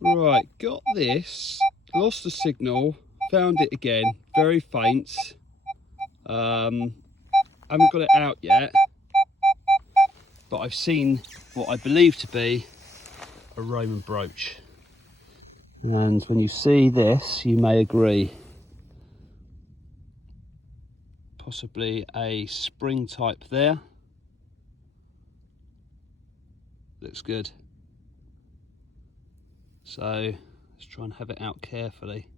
Right, got this, lost the signal, found it again, very faint. Haven't got it out yet, but I've seen what I believe to be a Roman brooch. And when you see this, you may agree. Possibly a spring type there. Looks good. So let's try and have it out carefully.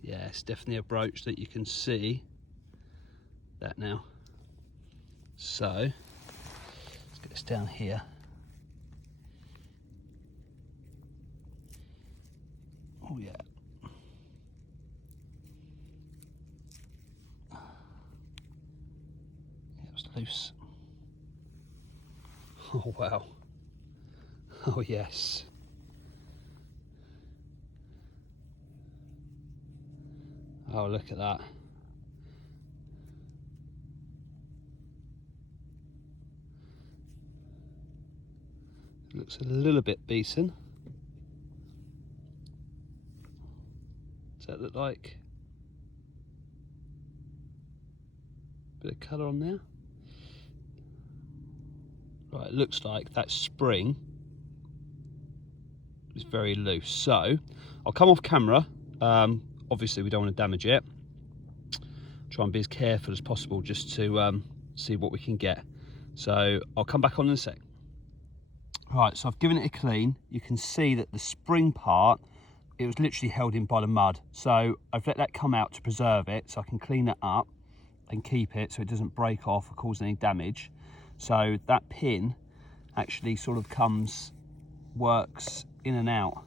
Yeah, it's definitely a brooch that you can see that now. So let's get this down here. Oh yeah. It was loose. Oh wow. Oh yes. Oh, look at that. Looks a little bit beaten. Does that look like a bit of colour on there? Right, it looks like that spring is very loose. So I'll come off camera. Obviously we don't want to damage it. Try and be as careful as possible just to see what we can get. So I'll come back on in a sec. Right, so I've given it a clean. You can see that the spring part, it was literally held in by the mud. So I've let that come out to preserve it, so I can clean it up and keep it so it doesn't break off or cause any damage. So that pin actually sort of works in and out.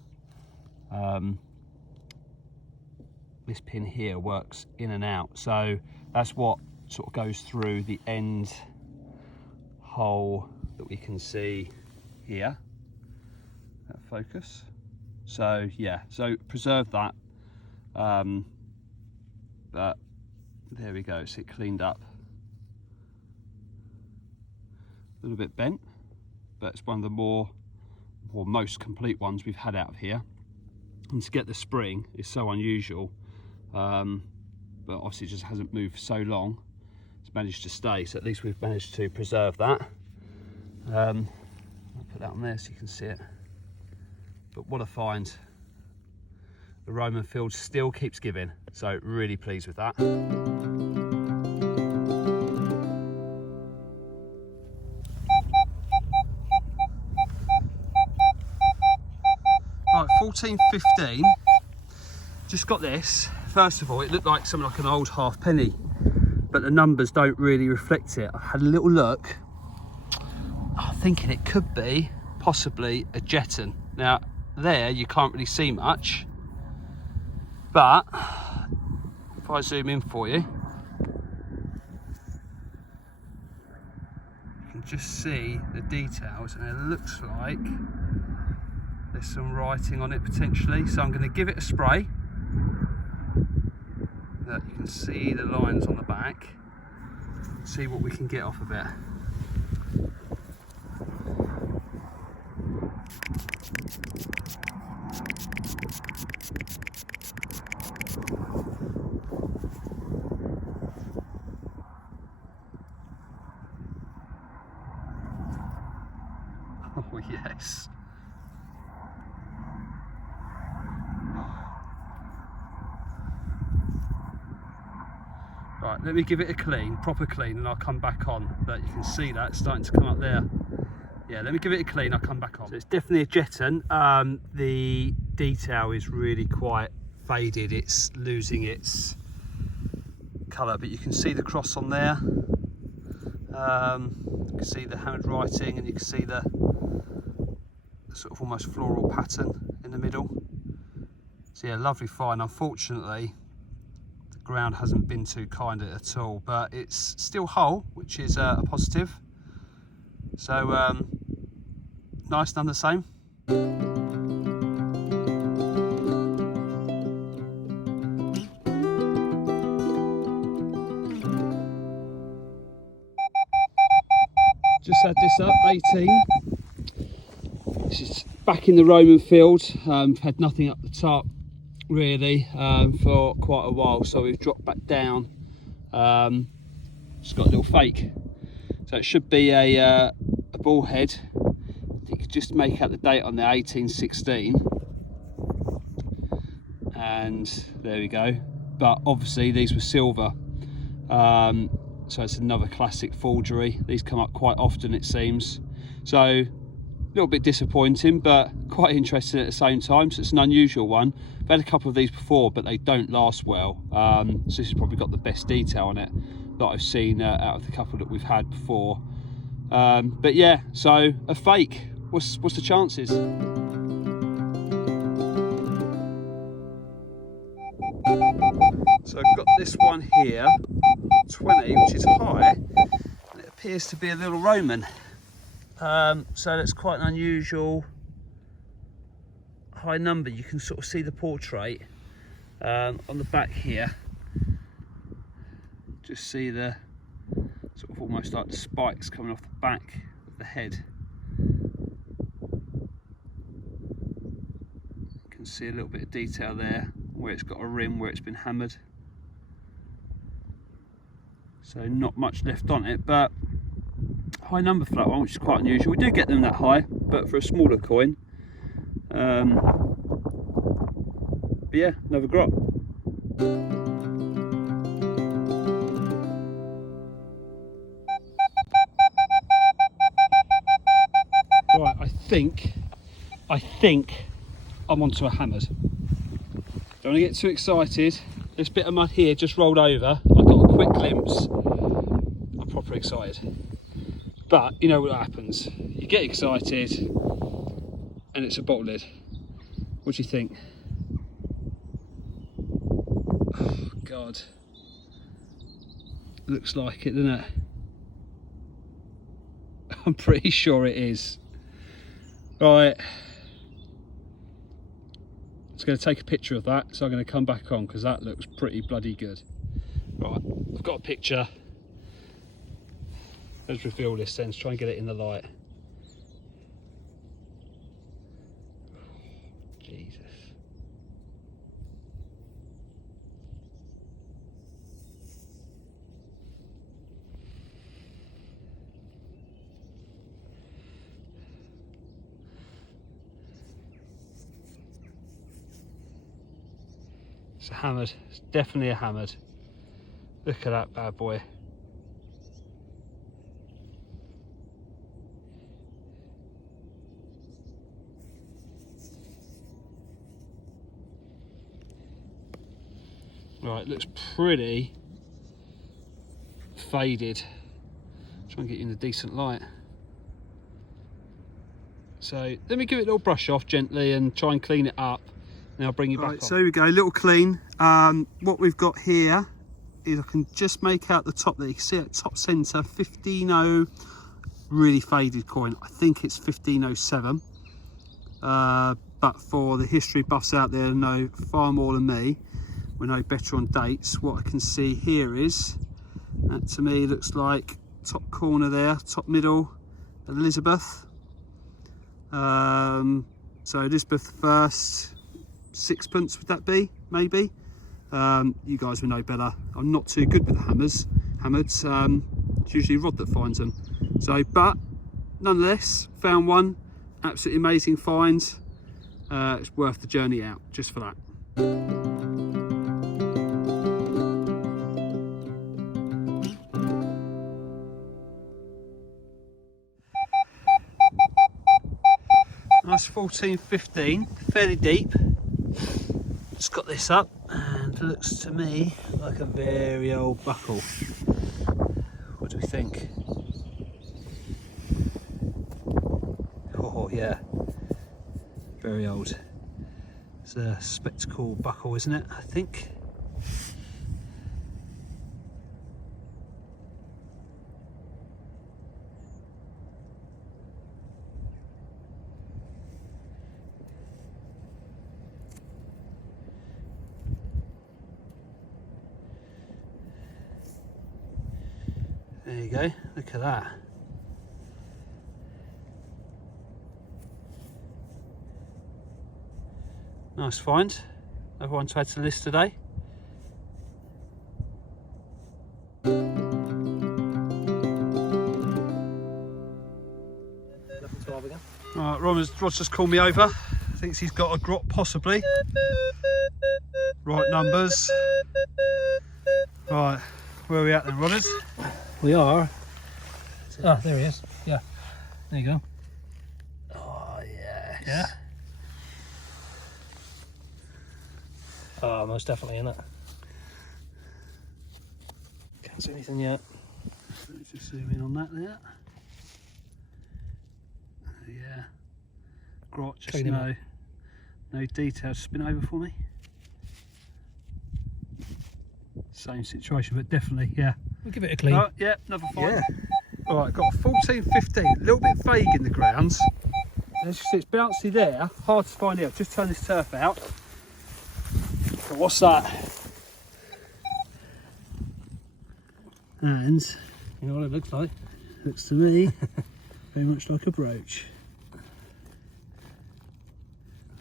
This pin here works in and out. So that's what sort of goes through the end hole that we can see here. That focus. So yeah, so preserve that. But there we go, so it cleaned up. A little bit bent, but it's one of the most complete ones we've had out of here. And to get the spring is so unusual, but obviously it just hasn't moved for so long. It's managed to stay, so at least we've managed to preserve that. I'll put that on there so you can see it. But what a find. The Roman field still keeps giving, so really pleased with that. Right, 14.15, just got this. First of all, it looked like something like an old halfpenny, but the numbers don't really reflect it. I've had a little look. I'm thinking it could be possibly a jetton. Now, there you can't really see much, but if I zoom in for you, you can just see the details, and it looks like there's some writing on it potentially. So I'm going to give it a spray. That you can see the lines on the back. See what we can get off of it. Oh yes. Right, let me give it a clean, proper clean, and I'll come back on. But you can see that it's starting to come up there. Yeah, let me give it a clean, I'll come back on. So it's definitely a jetton. The detail is really quite faded. It's losing its colour, but you can see the cross on there. You can see the hammered writing, and you can see the sort of almost floral pattern in the middle. So yeah, lovely find. Unfortunately, the ground hasn't been too kind at all, but it's still whole, which is a positive. So nice none the same. just had this up, 18. This is back in the Roman field. Had nothing up the top really for quite a while, so we've dropped back down. Just got a little fake, so it should be a ball head. You could just make out the date on there, 1816, and there we go. But obviously these were silver, so it's another classic forgery. These come up quite often, it seems, so a little bit disappointing but quite interesting at the same time. So it's an unusual one. I've had a couple of these before, but they don't last well, so this has probably got the best detail on it that I've seen out of the couple that we've had before. But yeah, so a fake, what's the chances? So I've got this one here, 20, which is high, and it appears to be a little Roman. So that's quite an unusual high number. You can sort of see the portrait on the back here. Just see the sort of almost like the spikes coming off the back of the head. You can see a little bit of detail there where it's got a rim where it's been hammered. So not much left on it, but high number for that one, which is quite unusual. We do get them that high, but for a smaller coin. But yeah, another grot. Right, I think I'm onto a hammered. Don't want to get too excited. This bit of mud here just rolled over. I got a quick glimpse. I'm proper excited. But you know what happens. You get excited and it's a bottle lid. What do you think? Oh God. Looks like it, doesn't it? I'm pretty sure it is. Right. I was going to take a picture of that, so I'm going to come back on because that looks pretty bloody good. Right, I've got a picture. Let's reveal this then, let's try and get it in the light. Jesus. It's a hammered, it's definitely a hammered. Look at that bad boy. Right, looks pretty faded. Try and get you in a decent light. So let me give it a little brush off gently and try and clean it up, and I'll bring you back on. So here we go, little clean. What we've got here is I can just make out the top there. You can see at top centre, 1500, really faded coin. I think it's 1507. But for the history buffs out there who know far more than me, we know better on dates. What I can see here is, that to me looks like top corner there, top middle, Elizabeth. So Elizabeth I, sixpence, would that be? Maybe. You guys will know better. I'm not too good with the hammers. It's usually Rod that finds them. So, but nonetheless, found one. Absolutely amazing find. It's worth the journey out just for that. Nice 14-15, fairly deep. Just got this up and looks to me like a very old buckle. What do we think? Oh yeah, very old. It's a spectacle buckle, isn't it? I think. There you go, look at that. Nice find. Another one to add to the list today. Alright, Rod's just called me over. Thinks he's got a grot possibly. Right numbers. Right, where are we at then, Rodders? We are. Ah, there he is. Yeah. There you go. Oh, yes. Yeah. Oh, most definitely in it. Can't see anything yet. Let's just zoom in on that there. Yeah. Grot, just no details. Spin over for me. Same situation, but definitely, yeah. We'll give it a clean. Oh, yeah, another find. Yeah. Alright, got a 14, 15. A little bit vague in the grounds. As you see, it's bouncy there. Hard to find out. Just turn this turf out. So what's that? And You know what it looks like? looks to me very much like a brooch.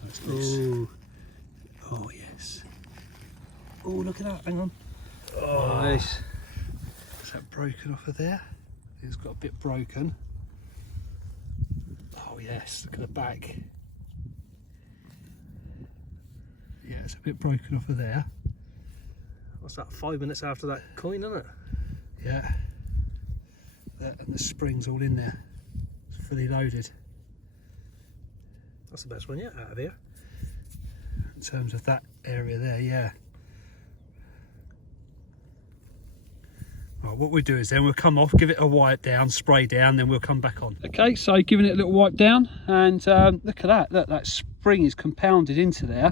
That's nice. Ooh. Oh yes. Oh, look at that. Hang on. Oh, nice. Is that broken off of there? It's got a bit broken. Oh yes, look at the back. Yeah, it's a bit broken off of there. What's that? 5 minutes after that coin, isn't it? Yeah. That, and the spring's all in there. It's fully loaded. That's the best one yet out of here. In terms of that area there, yeah. Right, what we'll do is then we'll come off, give it a wipe down, spray down, then we'll come back on. Okay, so giving it a little wipe down, and look at that. Look, that spring is compounded into there.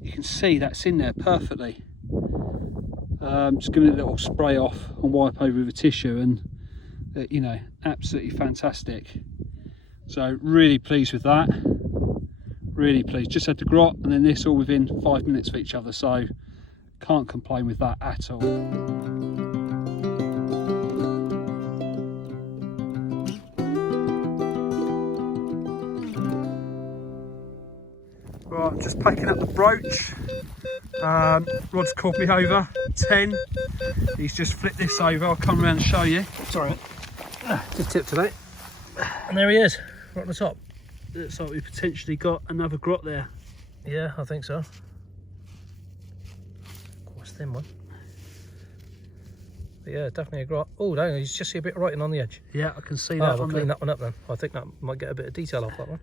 You can see that's in there perfectly. Just giving it a little spray off and wipe over with a tissue, and you know, absolutely fantastic. So really pleased with that. Really pleased. Just had the grot and then this all within 5 minutes of each other, so can't complain with that at all. Right, I'm just packing up the brooch. Rod's called me over, 10. He's just flipped this over. I'll come around and show you. Sorry, just tipped today. And there he is, right at the top. Looks like we potentially got another grot there. Yeah, I think so. Quite a thin one. But yeah, definitely a grot. Oh, no, you just see a bit of writing on the edge. Yeah, I can see Oh, that. we'll clean that one up then. I think that might get a bit of detail off that one.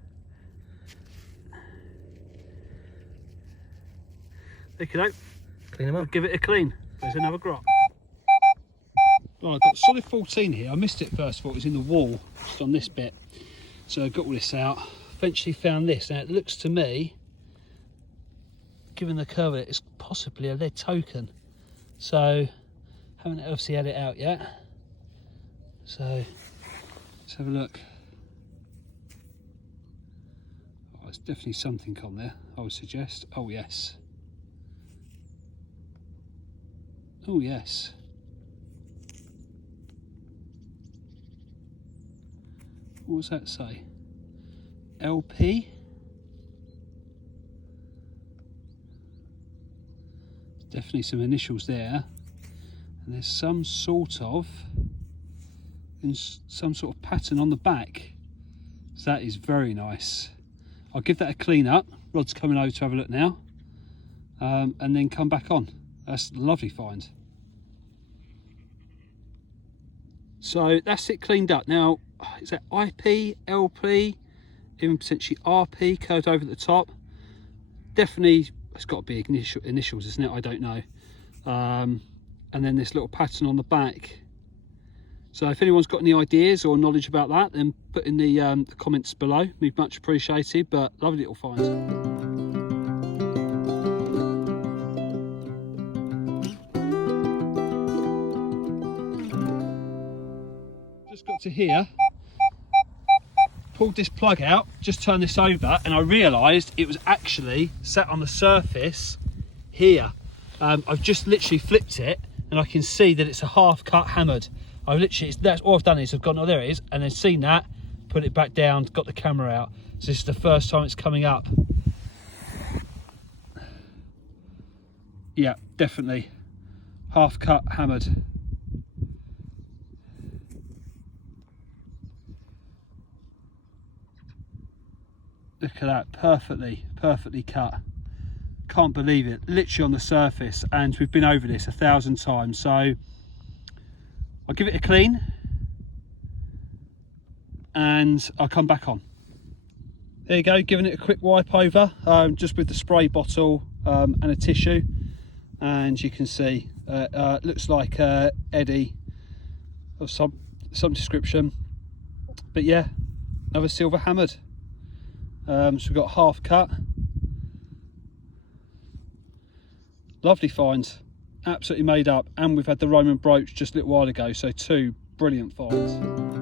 Okay, Clean them I'll up. give it a clean. There's another grot. Right, I've got a solid 14 here. I missed it first of all, it was in the wall, just on this bit. So I got all this out, eventually found this. Now it looks to me, given the curve of it, it's possibly a lead token. So, haven't obviously had it out yet. So, let's have a look. Oh, there's definitely something on there, I would suggest. Oh yes. Oh yes. What does that say? LP? Definitely some initials there. And there's some sort of pattern on the back. So that is very nice. I'll give that a clean up. Rod's coming over to have a look now. And then come back on. That's a lovely find. So that's it cleaned up. Now, is that IP, LP, even potentially RP curved over at the top? Definitely, it's got to be initials, isn't it? I don't know. And then this little pattern on the back. So if anyone's got any ideas or knowledge about that, then put in the comments below. Be much appreciated, but lovely little find. Got to here, pulled this plug out, just turned this over, and I realised it was actually sat on the surface here. I've just literally flipped it and I can see that it's a half cut hammered. I've literally, that's all I've done is I've gone, oh there it is, and then seen that, put it back down, got the camera out. So this is the first time it's coming up. Yeah, definitely half cut, hammered. Look at that, perfectly cut. Can't believe it, literally on the surface, and we've been over this 1,000 times. So I'll give it a clean and I'll come back on. There you go, giving it a quick wipe over, just with the spray bottle and a tissue, and you can see looks like eddy of some description, but yeah, another silver hammered. So we've got half cut. Lovely finds, absolutely made up, and we've had the Roman brooch just a little while ago, so two brilliant finds.